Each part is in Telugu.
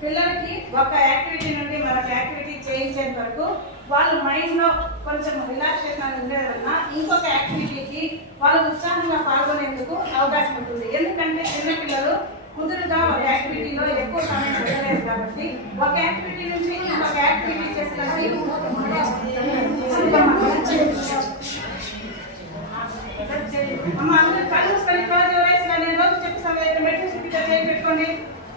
పిల్లలకి ఒక యాక్టివిటీ నుండి మరొక యాక్టివిటీ చేయించేంత వరకు వాళ్ళ మైండ్ లో కొంచెం రిలాక్సేషన్ ఉండేది వలన ఇంకొక యాక్టివిటీకి వాళ్ళు ఉత్సాహంగా పాల్గొనేందుకు అవకాశం ఉంటుంది. ఎందుకంటే చిన్న పిల్లలు కుదురుగా ఒక యాక్టివిటీలో ఎక్కువ సమయం ఉండలేదు కాబట్టి ఒక యాక్టివిటీ నుంచి ఇంకొక యాక్టివిటీ చేసేటప్పుడు అందరూ కళ్ళు మూసుకొని క్లోజ్ ఎవరైనా నేను రోజు చెప్తాను మెడిటేషన్ పెట్టుకోండి.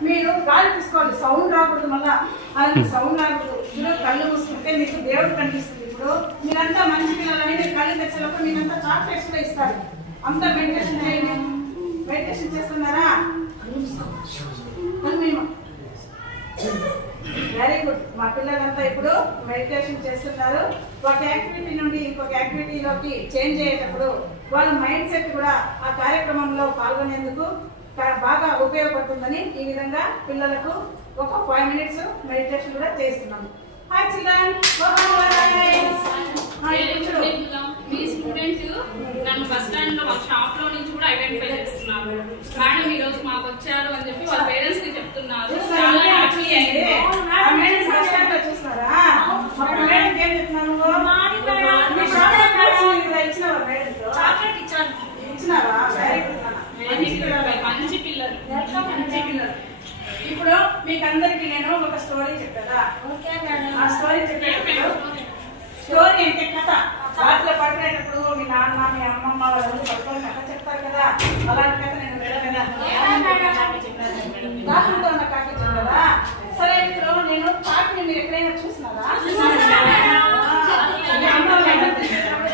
మీరు గాలి తీసుకోండి, సౌండ్ రాకూడదు, మళ్ళా అది సౌండ్ రాకూడదు. మీరు కళ్ళు మూసుకుంటే మీకు దేవుడు కనిపిస్తుంది. ఇప్పుడు మీరంతా మంచి పిల్లలని మీరు కళ్ళు తెచ్చేటప్పుడు మీరంతా చాక్లెట్స్ కూడా ఇస్తారు. అంతా మెడిటేషన్ చేయండి. మెడిటేషన్ చేస్తున్నారా? Very good. మా పిల్లలంతా ఇప్పుడు మెడిటేషన్ చేస్తున్నారు. ఒక యాక్టివిటీ నుండి ఇంకొక యాక్టివిటీలోకి చేంజ్ అయ్యేటప్పుడు వాళ్ళ మైండ్ సెట్ కూడా ఆ కార్యక్రమంలో పాల్గొనేందుకు బాగా ఉపయోగపడుతుందని ఈ విధంగా పిల్లలకు ఒక 5 minutes మెడిటేషన్ కూడా చేస్తున్నాము. హాయ్ చిల్డ్రన్, మీ స్టూడెంట్స్ నన్ను బస్ స్టాండ్ లో వాళ్ళ షాప్ లో నుంచి కూడా ఐడెంటిఫై చేస్తున్నారు. మేడం ఈ రోజు మాకు వచ్చారు అని చెప్పి వాళ్ళ పేరెంట్స్ కి చెప్తున్నారు. చాలా హ్యాపీ అయింది. చూస్తున్నారా? ఏం చెప్తున్నాను? ఇచ్చినారా? మంచి పిల్లలు. ఇప్పుడు మీకు అందరికి నేను ఒక స్టోరీ చెప్తారా? ఆ స్టోరీ చెప్పేటప్పుడు స్టోరీ అంటే కథ. రాత్రిలో పడుకునేటప్పుడు మీ నాన్న మీ అమ్మమ్మ వాళ్ళందరూ పడుకొని కథ చెప్తారు కదా, అలాంటి కథ నేను వెళ్ళగదా? దాంతో ఉన్న కథ చెప్తారా? సరే, ఇప్పుడు నేను కాకిని మీరు ఎక్కడైనా చూసినారా?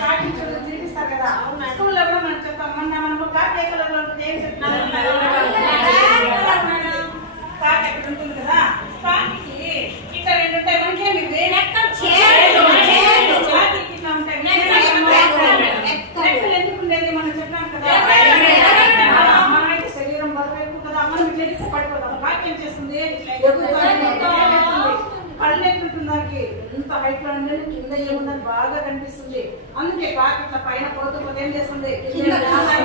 కాకిని చూపిస్తారు కదా. స్కూల్లో కూడా మనం చెప్తాం, మనము కాకి ఏ కలర్ లో ఉంటుంది ఏం చెప్తున్నారు? కాకి ఎక్కడ ఉంటుంది కదా. కాకి ఇక్కడ 2 ఉంటాయి. మనకేమి ఎందుకు ఉండేది మనం చెప్పాం కదా. మనమైతే శరీరం బరువు ఎక్కువ కదా, మనం ఇట్లా పడిపోతాం. కాకి ఏం చేస్తుంది? కళ్ళు ఎట్లుంటుంది దానికి, ఎంత హైట్ లో ఉండే కింద ఏముందని బాగా కనిపిస్తుంది. అందుకే కాకి ఇట్లా పైన పోతే ఏం చేస్తుంది?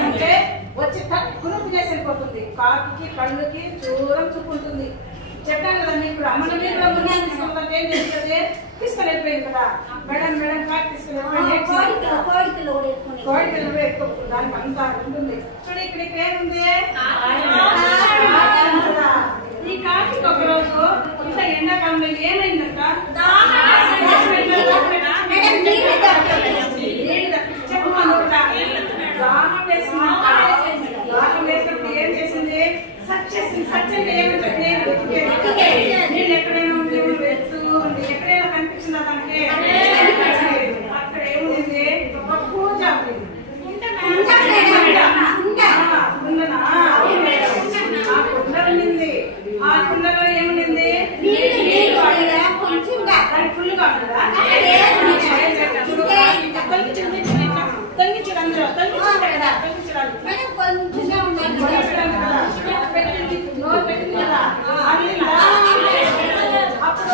అంటే వచ్చి తక్కువ తినేసి వెళ్ళిపోతుంది. కాకి కళ్ళుకి దూరం చూపుంటుంది. చెప్పాను కదా మీకు, మన మీద తీసుకుంటే ఏం చేస్తుంది? తీసుకొని వెళ్ళిపోయింది కదా. మేడం కాకి తీసుకుని కోడి పిల్లలు ఎక్కువ దానికి అంతా ఉంటుంది. చూడు ఇక్కడ ఏముంది? ఈ కాకి ఒక రోజు ఇంత ఎండాకాలంలో ఏమైందంట? చెప్పమను. దాహం వేసిందంట. దాహం వేసినప్పుడు ఏం చేసింది? సచ్చేసింది. నీళ్ళు ఎక్కడైనా ఉంది, వెళ్తూ ఉంది. ఎక్కడైనా కనిపించిందా తనకి? అక్కడ ఏముంది? ఒక పూజ ఉండింది. ఆ కుండలో ఏముండింది? ఫుల్గా ఉంటుందా? తొలగించడు అందరూ తొలగించారు కదా. నోరు పెట్టింది కదా. అప్పుడు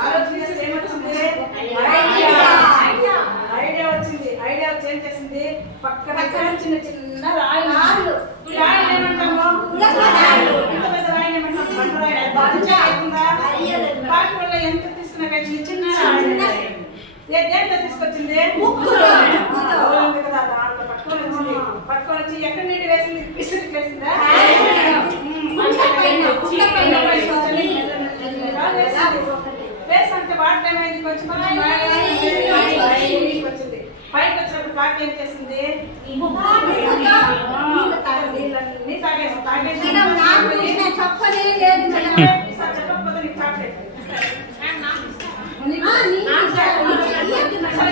ఆలోచించేసి ఏమొచ్చింది? ఐడియా వచ్చింది. ఐడియా వచ్చి ఏం చేసింది? పక్కన చిన్న చిన్న రాళ్ళు ఏమంటాము? ఎంత పెద్ద రాయి ఏమంటాము? వాటి వల్ల ఎంత తీసుకున్నా చిన్న దేంట్లో తీసుకొచ్చింది? కదా. దాంట్లో పట్టుకొని వచ్చి ఎక్కడ నీళ్ళు వేసింది? పిసిరికి వేసిందా? వేసంటే వాటర్ ఏమైంది? కొంచెం వచ్చింది. పైకి వచ్చినప్పుడు కాకి ఏం చేసింది? నీళ్ళన్నీ తాగేసి చెప్పకపోతే నీకు చాక్లెట్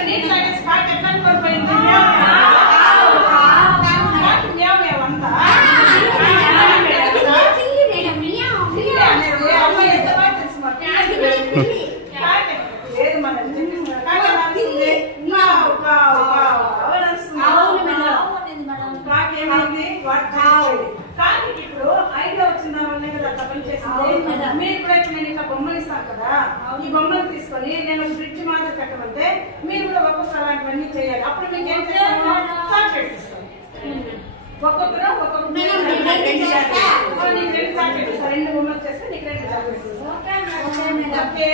నీళ్ళు తాగేసి కాకి ఎక్కడ కోల్పోయింది? అంతా అమ్మాయి ఎంత బాగా తెలుసు లేదు మన కాకేమైంది? కాకి ఇప్పుడు ఐడియా వచ్చిన వాళ్ళనే కదా అట్లా పని చేసింది. మీరు కూడా నేను ఇట్లా బొమ్మలు ఇస్తాను కదా, ఈ బొమ్మలు తీసుకొని నేను బ్రిడ్జ్ మాదిరి కట్టమని ఒక్కొక్కరు ఒక్కొక్క నీకు 2 చాక్లెట్లు 2 హోంవర్క్ చేస్తే నీకు 2 చాక్లెట్లు ఓకే